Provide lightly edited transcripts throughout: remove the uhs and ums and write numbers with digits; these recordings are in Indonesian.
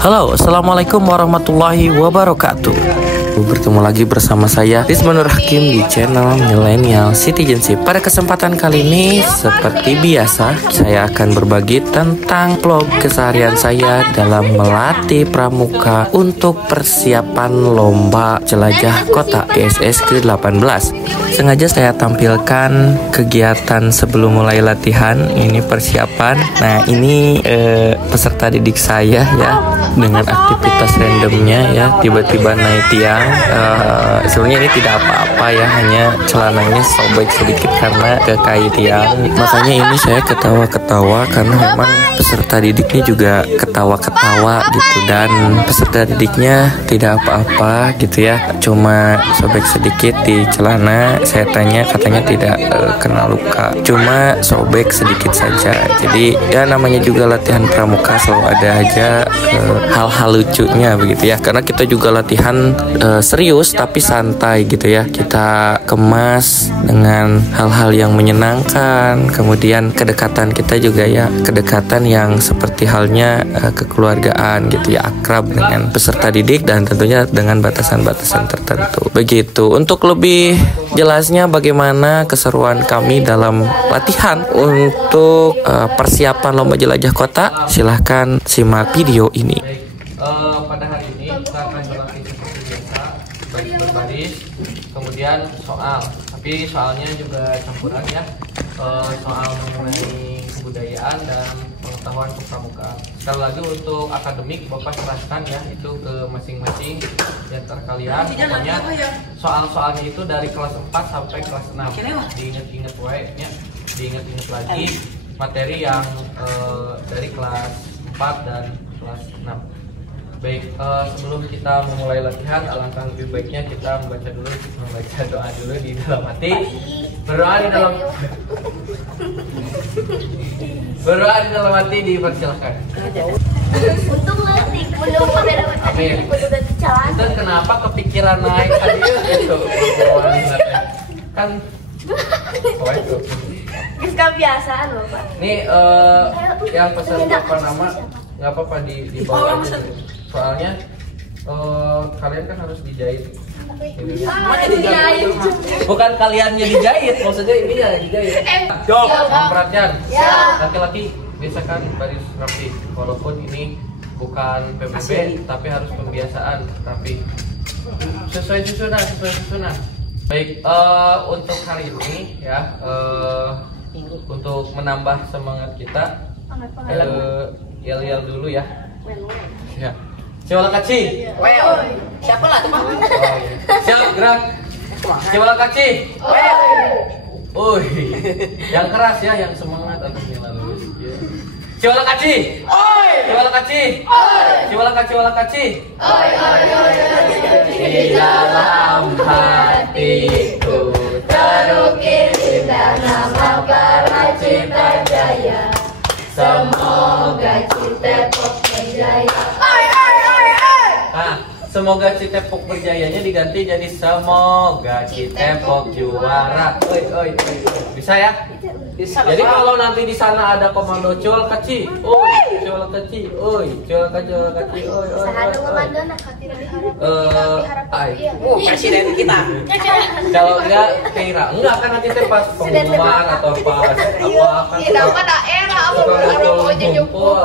Halo, assalamualaikum warahmatullahi wabarakatuh. Bertemu lagi bersama saya Rizmanur Hakim di channel Millennial Citizenship. Pada kesempatan kali ini, seperti biasa, saya akan berbagi tentang vlog keseharian saya dalam melatih pramuka untuk persiapan lomba jelajah kota PSS ke-18. Sengaja saya tampilkan kegiatan sebelum mulai latihan. Ini persiapan. Nah, ini peserta didik saya ya, dengan aktivitas randomnya ya, tiba-tiba naik tiang. Sebenarnya ini tidak apa-apa ya, hanya celananya sobek sedikit karena ke kaki tiang. Makanya ini saya ketawa-ketawa karena memang peserta didiknya juga ketawa-ketawa gitu, dan peserta didiknya tidak apa-apa gitu ya, cuma sobek sedikit di celana. Saya tanya, katanya tidak kena luka, cuma sobek sedikit saja. Jadi ya namanya juga latihan pramuka, selalu ada aja hal-hal lucunya begitu ya, karena kita juga latihan serius tapi santai gitu ya. Kita kemas dengan hal-hal yang menyenangkan, kemudian kedekatan kita juga ya, kedekatan yang seperti halnya kekeluargaan gitu ya, akrab dengan peserta didik dan tentunya dengan batasan-batasan tertentu. Begitu. Untuk lebih jelasnya bagaimana keseruan kami dalam latihan untuk persiapan lomba jelajah kota, silahkan simak video ini. Pada hari ini kita akan berlatih seperti biasa, baik berbaris, kemudian soal, tapi soalnya juga campuran ya, soal mengenai kebudayaan dan pengetahuan kepramukaan. Sekali lagi untuk akademik, Bapak serahkan ya itu ke masing-masing di antara kalian. Pokoknya soal-soalnya itu dari kelas 4 sampai kelas 6. Diingat-ingat ya, diingat-ingat lagi materi yang dari kelas 4 dan kelas 6. Baik, sebelum kita memulai latihan, alangkah lebih baiknya kita membaca doa dulu di dalam hati. Berdoa di dalam hati dipersilakan. Untuk latih belum Amin. Dan kenapa kepikiran naik tadi itu? Kan itu. Kebiasaan loh Pak. Nih yang pesan Bapak nama nggak apa-apa di bawah aja. Soalnya kalian kan harus dijahit. Bukan kaliannya dijahit, maksudnya ini ya dijahit. Jom, perhatian. Laki-laki biasakan baris rapi. Walaupun ini bukan PBB, tapi harus pembiasaan rapi. Sesuai susunan. Baik, untuk hari ini ya, untuk menambah semangat kita, yel-yel dulu ya. Ya. Coba kaci. Siapa lah tuh? Siap, gerak. Coba kaci. Uy, yang keras ya, yang semangat untuk nilai lulus. Coba kaci. Coba kaci. Coba kaci. Di dalam hatiku terukir indah nama para cita jaya. Semoga Citepok berjaya. Nah, semoga Citepok berjayanya diganti jadi semoga Citepok juara. Oi. Bisa ya? Bisa. Jadi kalau nanti di sana ada komando col kaci, col kaci, col kaci, Sahana komando nak presiden kita. Kalau enggak kan nanti pas pengumuman atau pas apa kan. Tidak apa daerah apa orang mau jemput.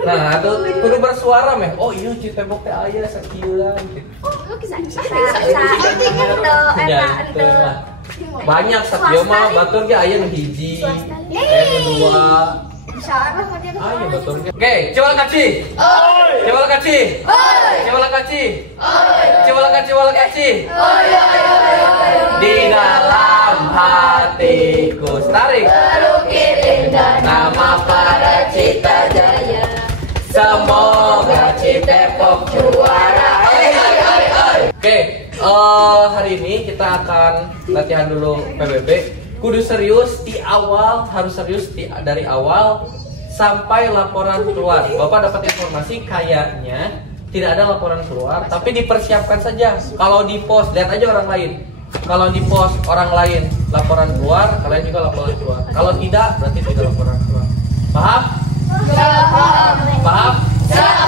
Nah, itu kudu bersuara meh. Oh iya Citepok teh aya sakieulan gitu. Banyak sakieu mah batur ge aya nu hiji, aya nu dua. Ayo batur ge. Oke, coba kaci. Coba kaci. Coba kaci. Coba kaci. Di dalam hatiku tarik terukir indah nama para cita jaya. Semoga Citepok juara. Oke, hari ini kita akan latihan dulu PBB. Kudu serius di awal, harus serius dari awal sampai laporan keluar. Bapak dapat informasi kayaknya tidak ada laporan keluar, tapi dipersiapkan saja. Kalau di pos, lihat aja orang lain. Kalau di pos orang lain laporan keluar, kalian juga laporan keluar. Kalau tidak, berarti tidak laporan keluar. Paham? Paham. Paham?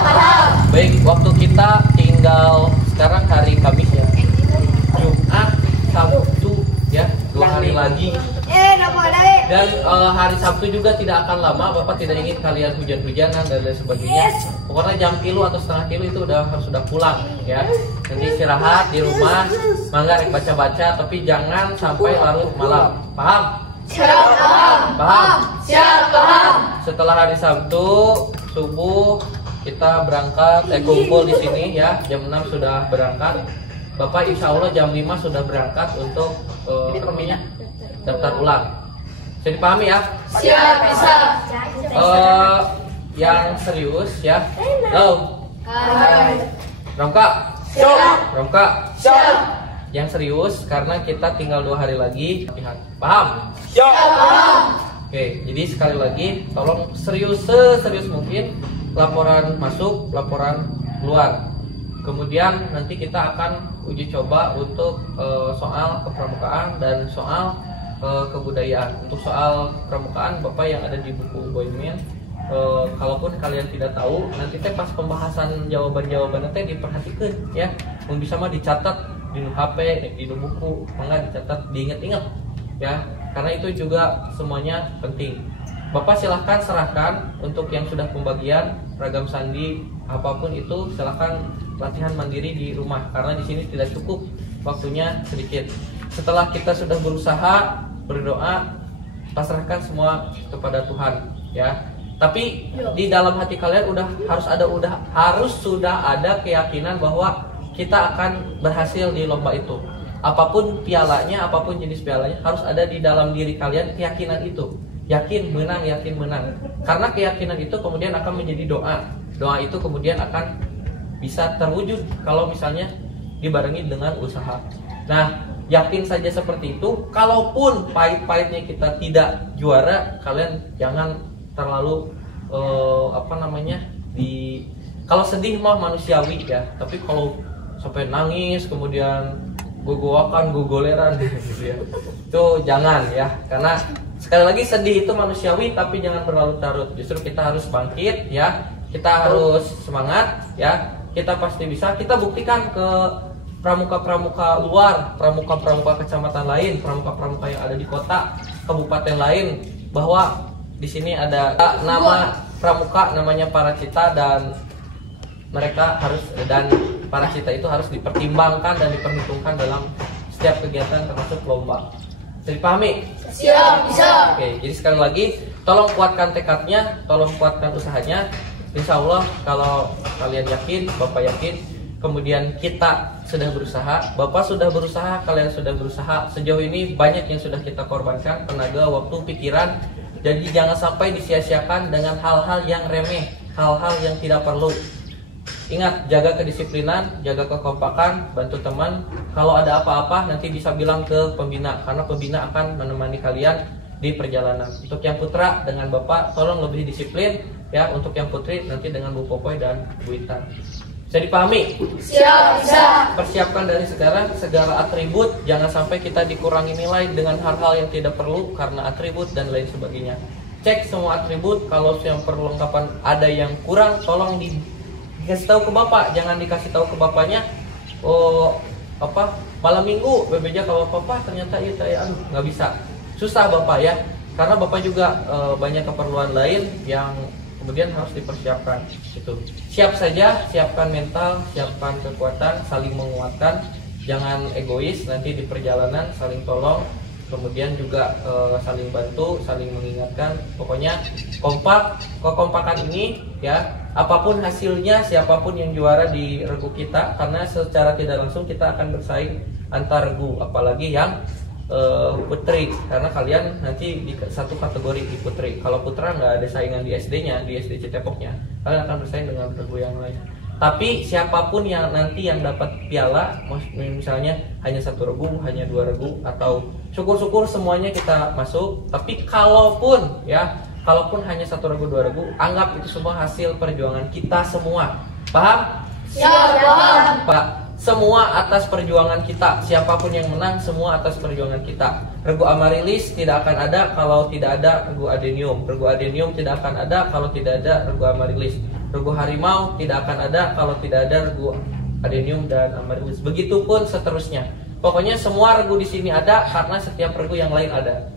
Paham. Baik, waktu kita tinggal sekarang hari Kamis ya. Jumat, Sabtu ya, 2 hari lagi. Dan hari Sabtu juga tidak akan lama. Bapak tidak ingin kalian hujan-hujanan dan lain sebagainya. Pokoknya jam tilu atau setengah tilu itu harus sudah pulang ya. Nanti istirahat di rumah, mangga rek baca-baca, tapi jangan sampai larut malam. Paham? Siap, paham. Paham? Siap, paham. Setelah hari Sabtu subuh kita berangkat, kumpul di sini ya. Jam 6 sudah berangkat. Bapak insya Allah jam 5 sudah berangkat untuk daftar ulang. Bisa dipahami ya? Siap, bisa. Yang serius ya. Halo. Rongka. Siap. Rongka. Siap. Yang serius karena kita tinggal 2 hari lagi. Paham? Siap, paham. Oke, jadi sekali lagi tolong serius mungkin laporan masuk, laporan keluar. Kemudian nanti kita akan uji coba untuk soal kepramukaan dan soal kebudayaan. Untuk soal pramukaan Bapak yang ada di buku Boymin, kalaupun kalian tidak tahu, nanti pas pembahasan jawaban-jawaban nanti diperhatikan ya. Mau bisa mah dicatat di HP, di buku, mangga dicatat, diingat-ingat ya. Karena itu juga semuanya penting. Bapak silahkan serahkan untuk yang sudah pembagian ragam sandi apapun itu, silahkan latihan mandiri di rumah karena di sini tidak cukup, waktunya sedikit. Setelah kita sudah berusaha berdoa, pasrahkan semua kepada Tuhan ya. Tapi di dalam hati kalian harus sudah ada keyakinan bahwa kita akan berhasil di lomba itu. Apapun pialanya, apapun jenis pialanya, harus ada di dalam diri kalian keyakinan itu. Yakin menang, yakin menang. Karena keyakinan itu kemudian akan menjadi doa. Doa itu kemudian akan bisa terwujud kalau misalnya dibarengi dengan usaha. Nah, yakin saja seperti itu. Kalaupun pahit-pahitnya kita tidak juara, kalian jangan terlalu kalau sedih mah manusiawi ya. Tapi kalau sampai nangis kemudian goleran gitu ya, itu jangan ya. Karena sekali lagi sedih itu manusiawi, tapi jangan berlarut-larut. Justru kita harus bangkit ya, kita harus semangat ya. Kita pasti bisa. Kita buktikan ke pramuka-pramuka luar, pramuka-pramuka kecamatan lain, pramuka-pramuka yang ada di kota, kabupaten lain, bahwa di sini ada nama pramuka namanya Paracita, dan mereka Paracita itu harus dipertimbangkan dan diperhitungkan dalam setiap kegiatan termasuk lomba. Bisa dipahami? Siap, bisa. Oke, jadi sekali lagi tolong kuatkan tekadnya, tolong kuatkan usahanya. Insya Allah kalau kalian yakin, Bapak yakin, kemudian kita sudah berusaha, Bapak sudah berusaha, kalian sudah berusaha. Sejauh ini banyak yang sudah kita korbankan, tenaga, waktu, pikiran. Jadi jangan sampai disia-siakan dengan hal-hal yang remeh, hal-hal yang tidak perlu. Ingat, jaga kedisiplinan, jaga kekompakan, bantu teman. Kalau ada apa-apa nanti bisa bilang ke pembina, karena pembina akan menemani kalian di perjalanan. Untuk yang putra dengan Bapak tolong lebih disiplin ya. Untuk yang putri nanti dengan Bu Popoy dan Bu Intan. Bisa dipahami? Siap, bisa. Persiapkan dari sekarang segala atribut, jangan sampai kita dikurangi nilai dengan hal-hal yang tidak perlu karena atribut dan lain sebagainya. Cek semua atribut, kalau yang perlengkapan ada yang kurang tolong dikasih tahu ke Bapak, jangan dikasih tahu ke Bapaknya malam minggu bebeja kalau Bapak ternyata ya nggak bisa. Susah Bapak ya, karena Bapak juga banyak keperluan lain yang kemudian harus dipersiapkan. Itu siap saja, siapkan mental, siapkan kekuatan, saling menguatkan, jangan egois nanti di perjalanan, saling tolong, kemudian juga saling bantu, saling mengingatkan. Pokoknya kompak. Kekompakan ini ya, apapun hasilnya, siapapun yang juara di regu kita, karena secara tidak langsung kita akan bersaing antar regu, apalagi yang putri, karena kalian nanti di satu kategori di putri. Kalau putra nggak ada saingan di SD-nya, di SD Citepoknya, kalian akan bersaing dengan regu yang lain. Tapi siapapun yang nanti yang dapat piala, misalnya hanya satu regu, hanya dua regu, atau syukur-syukur semuanya kita masuk. Tapi kalaupun hanya satu regu, dua regu, anggap itu semua hasil perjuangan kita semua. Paham? Siap, paham. Pak, semua atas perjuangan kita. Siapapun yang menang, semua atas perjuangan kita. Regu Amaryllis tidak akan ada kalau tidak ada Regu Adenium. Regu Adenium tidak akan ada kalau tidak ada Regu Amaryllis. Regu Harimau tidak akan ada kalau tidak ada Regu Adenium dan Amaryllis. Begitupun seterusnya. Pokoknya semua regu di sini ada karena setiap regu yang lain ada.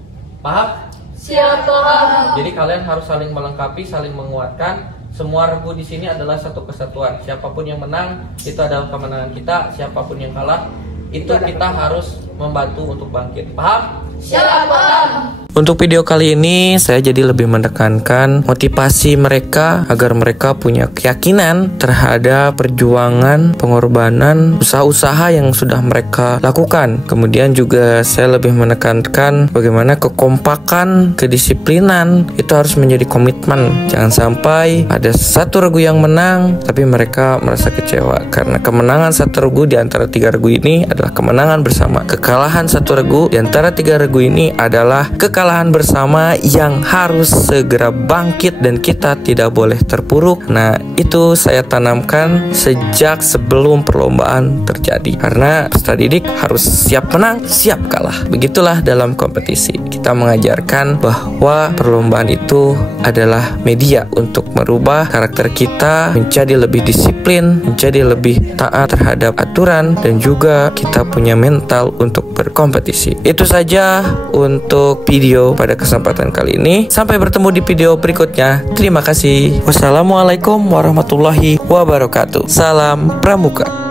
Paham? Siap, paham. Jadi kalian harus saling melengkapi, saling menguatkan. Semua regu di sini adalah satu kesatuan. Siapapun yang menang, itu adalah kemenangan kita. Siapapun yang kalah, itu kita harus membantu untuk bangkit. Paham? Siap, paham. Untuk video kali ini saya jadi lebih menekankan motivasi mereka agar mereka punya keyakinan terhadap perjuangan, pengorbanan, usaha-usaha yang sudah mereka lakukan. Kemudian juga saya lebih menekankan bagaimana kekompakan, kedisiplinan itu harus menjadi komitmen. Jangan sampai ada satu regu yang menang tapi mereka merasa kecewa karena kemenangan satu regu di antara 3 regu ini adalah kemenangan bersama. Kekalahan satu regu di antara 3 regu ini adalah kekalahan bersama yang harus segera bangkit dan kita tidak boleh terpuruk. Nah, itu saya tanamkan sejak sebelum perlombaan terjadi. Karena peserta didik harus siap menang, siap kalah. Begitulah dalam kompetisi. Kita mengajarkan bahwa perlombaan itu adalah media untuk merubah karakter kita menjadi lebih disiplin, menjadi lebih taat terhadap aturan, dan juga kita punya mental untuk berkompetisi. Itu saja untuk video pada kesempatan kali ini. Sampai bertemu di video berikutnya. Terima kasih. Wassalamualaikum warahmatullahi wabarakatuh. Salam Pramuka.